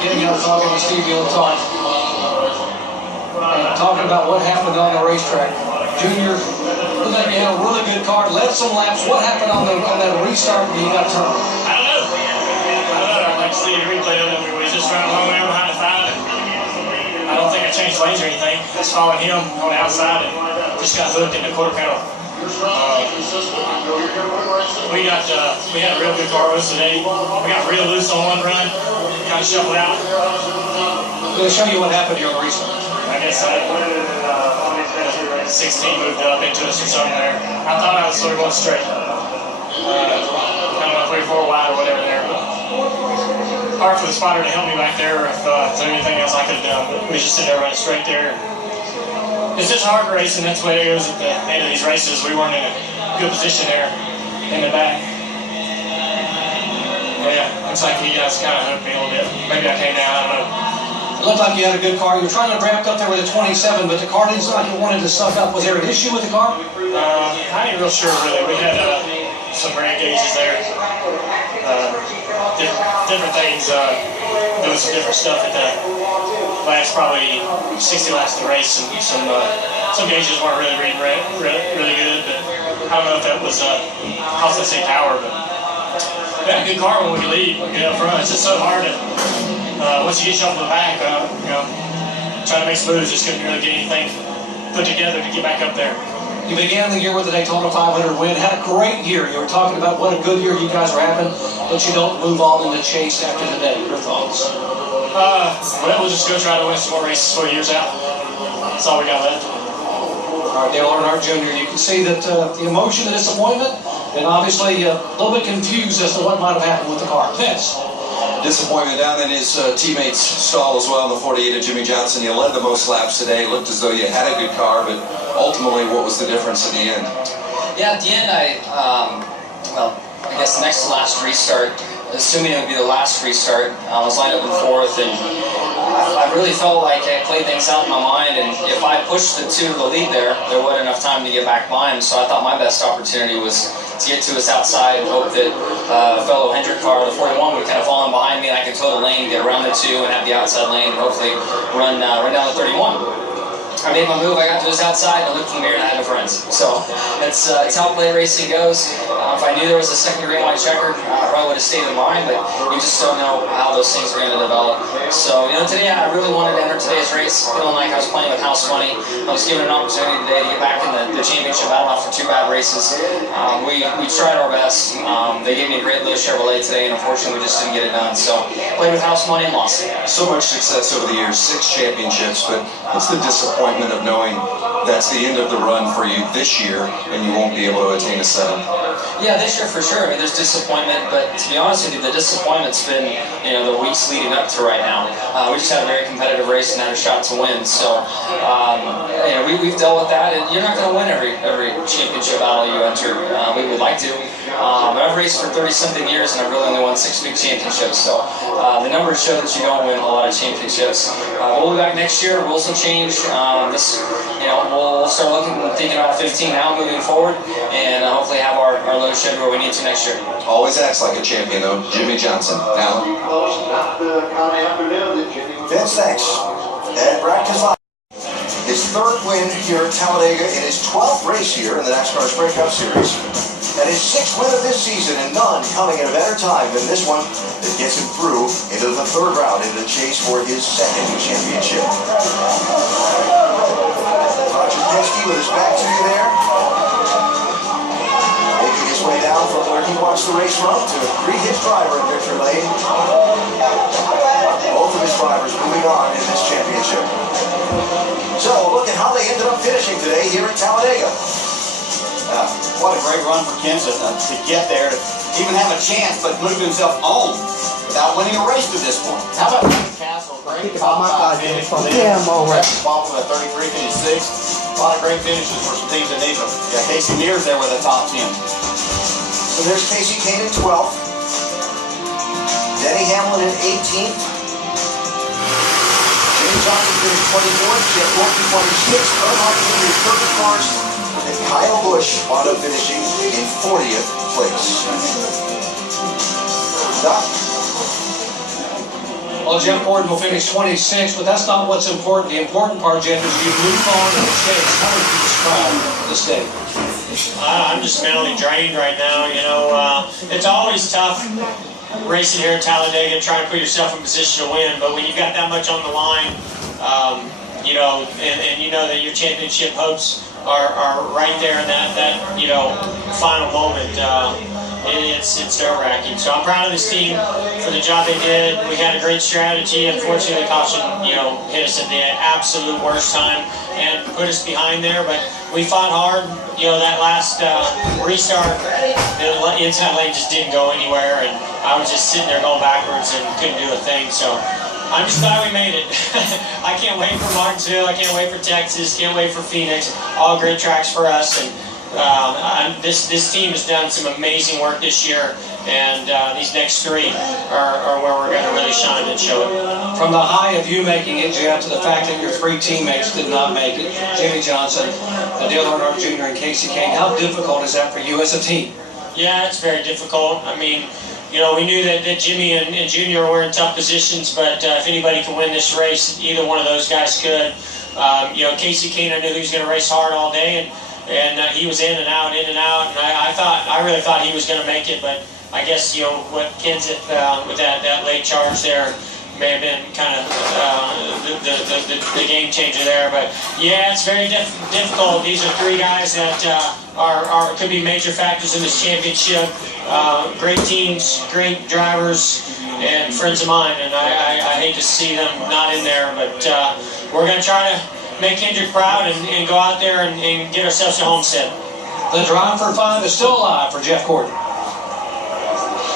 getting out of talking to Stevie all the time. And talking about what happened on the racetrack. Junior, looked like you had a really good car, led some laps. What happened on that restart when you got turned? I don't know. I'd like to see a replay of it. We was just running long way behind the five. I don't think I changed lanes or anything. Just following him on the outside and just got hooked in the quarter panel. We had a real good car race today. We got real loose on one run, kind of shuffled out. I'm going to show you what happened here on restart. I guess 16 moved up into us or something there. I thought I was sort of going straight. Kind of 3 or 4 wide or whatever there. Hard for the spotter to help me back there if there's anything else I could have done. But we just sit there running straight there. It's just hard racing. That's the way it goes at the end of these races. We weren't in a good position there in the back. Yeah, looks like you guys kind of hooked me a little bit. Maybe I came down, I don't know. It looked like you had a good car. You were trying to wrap up there with a 27, but the car didn't seem like it wanted to suck up. Was there an issue with the car? I ain't real sure, really. We had some brake gauges there. Different things, doing some different stuff at the last probably 60 laps of the race, and some gauges weren't really reading really good, but I don't know if that was cost us any power, but we had a good car when we lead, when we get up front. It's just so hard to, once you get off the back, trying to make moves, just couldn't really get anything put together to get back up there. You began the year with a Daytona 500 win, had a great year. You were talking about what a good year you guys are having, but you don't move on in the chase after today. Your thoughts? Well, we'll just go try to win some more races 4 years out. That's all we got left. All right, Dale Earnhardt Jr., you can see that the emotion, the disappointment, and obviously a little bit confused as to what might have happened with the car. Vince? Disappointment down in his teammates' stall as well in the 48 of Jimmie Johnson. You led the most laps today. Looked as though you had a good car, but ultimately, what was the difference in the end? Yeah, at the end, I guess the next to last restart, assuming it would be the last restart, I was lined up in 4th, and I really felt like I played things out in my mind, and if I pushed the 2 to the lead there wasn't enough time to get back by him, so I thought my best opportunity was to get to his outside and hope that a fellow Hendrick car, the 41, would kind of fall in behind me, and I could toe the lane, get around the 2, and have the outside lane, and hopefully run down the 31. I made my move, I got to his outside, and I looked in the mirror and I had no friends. So it's how play racing goes. If I knew there was a second green white checker, I probably would have stayed in line, but you just don't know how those things are going to develop. So, today I really wanted to enter today's race, feeling like I was playing with house money. I was given an opportunity today to get back in the championship battle after 2 bad races. We tried our best. They gave me a great little Chevrolet today, and unfortunately we just didn't get it done. So, played with house money and lost. So much success over the years, 6 championships, but what's the disappointment of knowing that's the end of the run for you this year and you won't be able to attain a 7th? Yeah, this year for sure. I mean, there's disappointment, but to be honest with you, the disappointment's been, the weeks leading up to right now. We just had a very competitive race and had a shot to win. So, we've dealt with that, and you're not going to win every championship battle you enter. We would like to. But I've raced for 30-something years, and I've really only won 6 big championships. So the numbers show that you don't win a lot of championships. We'll be back next year. Rules will change. We'll start looking and thinking about 15 now moving forward, and hopefully have our load shed where we need to next year. Always acts like a champion, though. Jimmie Johnson. Alan? Vince, thanks. And Brad Kazan. His 3rd win here at Talladega in his 12th race here in the NASCAR Sprint Cup Series. And his 6th win of this season, and none coming at a better time than this one that gets him through into the 3rd round in the chase for his 2nd championship. Roger Penske with his back to you there. Making his way down from where he watched the race from to greet his driver in victory lane. Both of his drivers moving on in this championship. So, look at how they ended up finishing today here at Talladega. What a great run for Kenson to get there, to even have a chance, but move himself on without winning a race to this point. How about Castle? Great top 5 finish for them. Bobble at 33, finished 6th. A lot of great finishes for some teams that need them. Yeah, Casey Mears there with a top 10. So there's Casey Kane in 12th. Denny Hamlin in 18th. Jimmie Johnson finished 24th. Jeff Wilkie 26th. Earnhardt Jr. 31st. And Kyle Busch wound up finishing in 40th place. Doc? Well, Jeff Gordon will finish 26th, but that's not what's important. The important part, Jeff, is you move on to the chase. How would you describe this day? I'm just mentally drained right now. You know, it's always tough racing here at Talladega, trying to put yourself in position to win. But when you've got that much on the line, you know, and you know that your championship hopes are right there in that you know, final moment. It's nerve-wracking. So I'm proud of this team for the job they did. We had a great strategy. Unfortunately, the caution, you know, hit us at the absolute worst time and put us behind there. But we fought hard. You know, that last restart, the inside lane just didn't go anywhere, and I was just sitting there going backwards and couldn't do a thing. So I'm just glad we made it. I can't wait for Martinsville. I can't wait for Texas. Can't wait for Phoenix. All great tracks for us. And this team has done some amazing work this year, and these next three are where we're going to really shine and show it. From the high of you making it, Jeff, to the fact that your three teammates did not make it, Jimmie Johnson, Earnhardt Jr., and Kasey Kahne, how difficult is that for you as a team? Yeah, it's very difficult. I mean, you know, we knew that Jimmie and Junior were in tough positions, but if anybody can win this race, either one of those guys could. You know, Kasey Kahne, I knew he was going to race hard all day, and he was in and out, and I really thought he was going to make it, but I guess, you know, what Kenseth with that late charge there may have been kind of the game changer there. But yeah, it's very difficult. These are three guys that could be major factors in this championship. Great teams, great drivers, and friends of mine, and I hate to see them not in there, but we're going to try to make Hendrick proud and go out there and get ourselves a homestead. The drive for 5 is still alive for Jeff Gordon.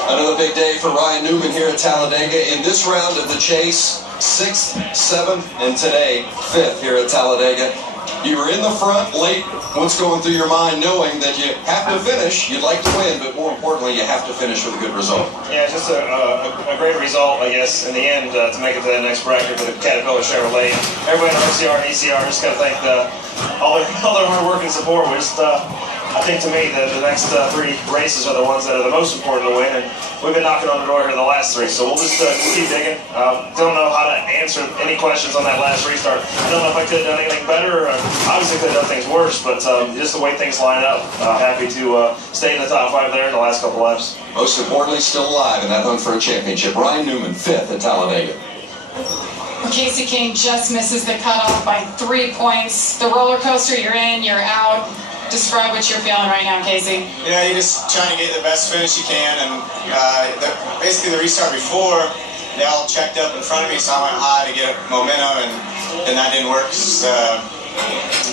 Another big day for Ryan Newman here at Talladega. In this round of the chase, 6th, 7th, and today, 5th here at Talladega. You were in the front late. What's going through your mind knowing that you have to finish? You'd like to win, but more importantly, you have to finish with a good result. Yeah, just a great result, I guess, in the end to make it to that next bracket with the Caterpillar Chevrolet. Everybody in RCR and ECR, just got to thank all their hard work and support. We just, I think to me, the next 3 races are the ones that are the most important to win, and we've been knocking on the door here in the last 3, so we'll just keep digging. Don't know how to answer any questions on that last restart. I don't know if I could have done anything better, or obviously could have done things worse, but just the way things line up, happy to stay in the top 5 there in the last couple laps. Most importantly, still alive in that hunt for a championship. Ryan Newman, 5th at Talladega. Kasey Kahne just misses the cutoff by 3 points. The roller coaster, you're in, you're out. Describe what you're feeling right now, Kasey. Yeah, you're just trying to get the best finish you can, and basically the restart before, they all checked up in front of me, so I went high to get momentum, and that didn't work. I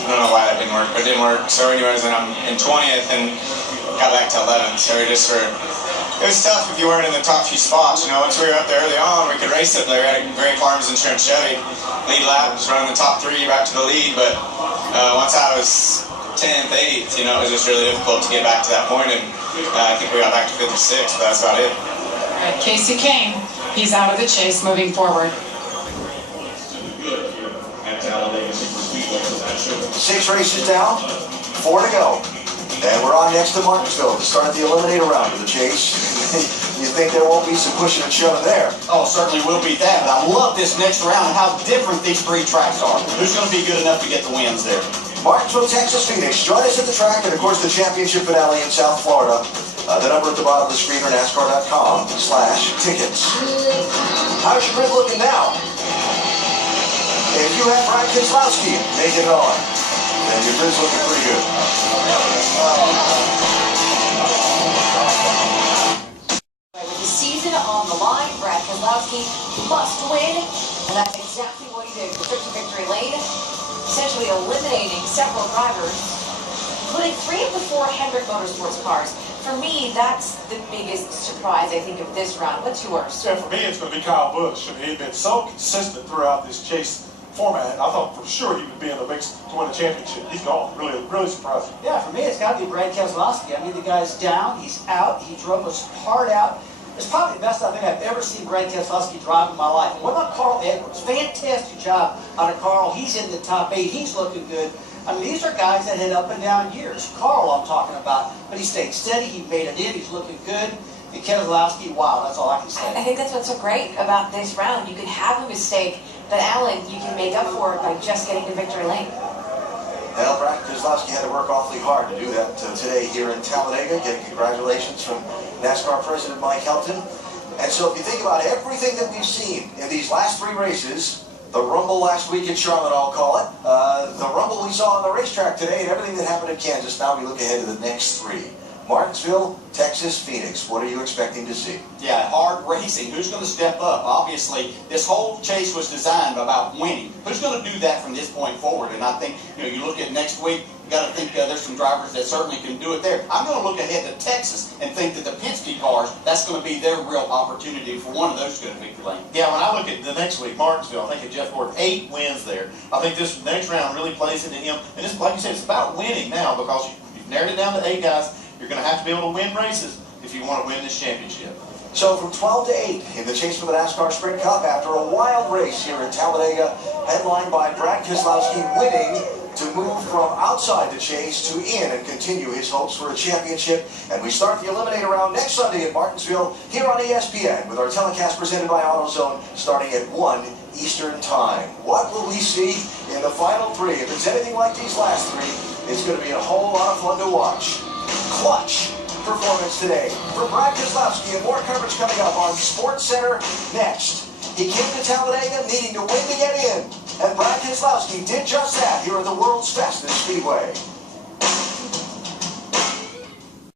don't know why that didn't work, but it didn't work. So anyways, then I'm in 20th and got back to 11th, so it was tough if you weren't in the top few spots. You know, once we were up there early on, we could race it there. We had a great Farmers Insurance Chevy. Lead lap was running the top 3 back to the lead, but once I was 10th, 8th, you know, it was just really difficult to get back to that point, and I think we got back to 5th or 6th, but that's about it. Kasey Kahne, he's out of the chase moving forward. 6 races down, 4 to go. And we're on next to Martinsville to start the eliminator round of the chase. You think there won't be some pushing and shoving there? Oh, certainly will be that, but I love this next round and how different these 3 tracks are. Who's going to be good enough to get the wins there? Martinsville, Texas, Phoenix. Join us at the track, and of course the championship finale in South Florida. The number at the bottom of the screen or NASCAR.com/tickets. How's your grid looking now? If you have Brad Keselowski making it on, then your grid's looking pretty good. With the season on the line, Brad Keselowski must win, and that's exactly what he did. Took to victory lane, essentially eliminating several drivers, including 3 of the 4 Hendrick Motorsports cars. For me, that's the biggest surprise, I think, of this round. What's yours? Yeah, for me, it's going to be Kyle Busch. I mean, he's been so consistent throughout this chase format. I thought for sure he would be in the mix to win the championship. He's gone. Really surprising. Yeah, for me, it's got to be Brad Keselowski. I mean, the guy's down. He's out. He drove us hard out. It's probably the best I think I've ever seen Brad Keselowski drive in my life. And what about Carl Edwards? Fantastic job out of Carl. He's in the top 8. He's looking good. I mean, these are guys that had up and down years. Carl, I'm talking about. But he stayed steady. He made it in. He's looking good. And Keselowski, wow, that's all I can say. I think that's what's so great about this round. You can have a mistake, but Alan, you can make up for it by just getting to victory lane. Well, Brad Keselowski had to work awfully hard to do that today here in Talladega, getting congratulations from NASCAR President Mike Helton. And so if you think about everything that we've seen in these last 3 races, the Rumble last week in Charlotte, I'll call it, the Rumble we saw on the racetrack today, and everything that happened in Kansas, now we look ahead to the next 3. Martinsville, Texas, Phoenix. What are you expecting to see? Yeah, hard racing. Who's going to step up? Obviously, this whole chase was designed about winning. Who's going to do that from this point forward? And I think, you look at next week, you got to think there's some drivers that certainly can do it there. I'm going to look ahead to Texas and think that the Penske cars, that's going to be their real opportunity for one of those good victory lanes. Yeah, when I look at the next week, Martinsville, I think of Jeff Gordon, 8 wins there. I think this next round really plays into him. And it's, like you said, it's about winning now because you've narrowed it down to 8 guys. You're going to have to be able to win races if you want to win this championship. So from 12 to 8 in the chase for the NASCAR Sprint Cup after a wild race here in Talladega, headlined by Brad Keselowski winning to move from outside the chase to in and continue his hopes for a championship. And we start the Eliminator round next Sunday in Martinsville here on ESPN with our telecast presented by AutoZone starting at 1 Eastern Time. What will we see in the final 3? If it's anything like these last 3, it's going to be a whole lot of fun to watch. Clutch performance today for Brad Keselowski, and more coverage coming up on SportsCenter next. He came to Talladega needing to win to get in, and Brad Keselowski did just that here at the world's fastest speedway.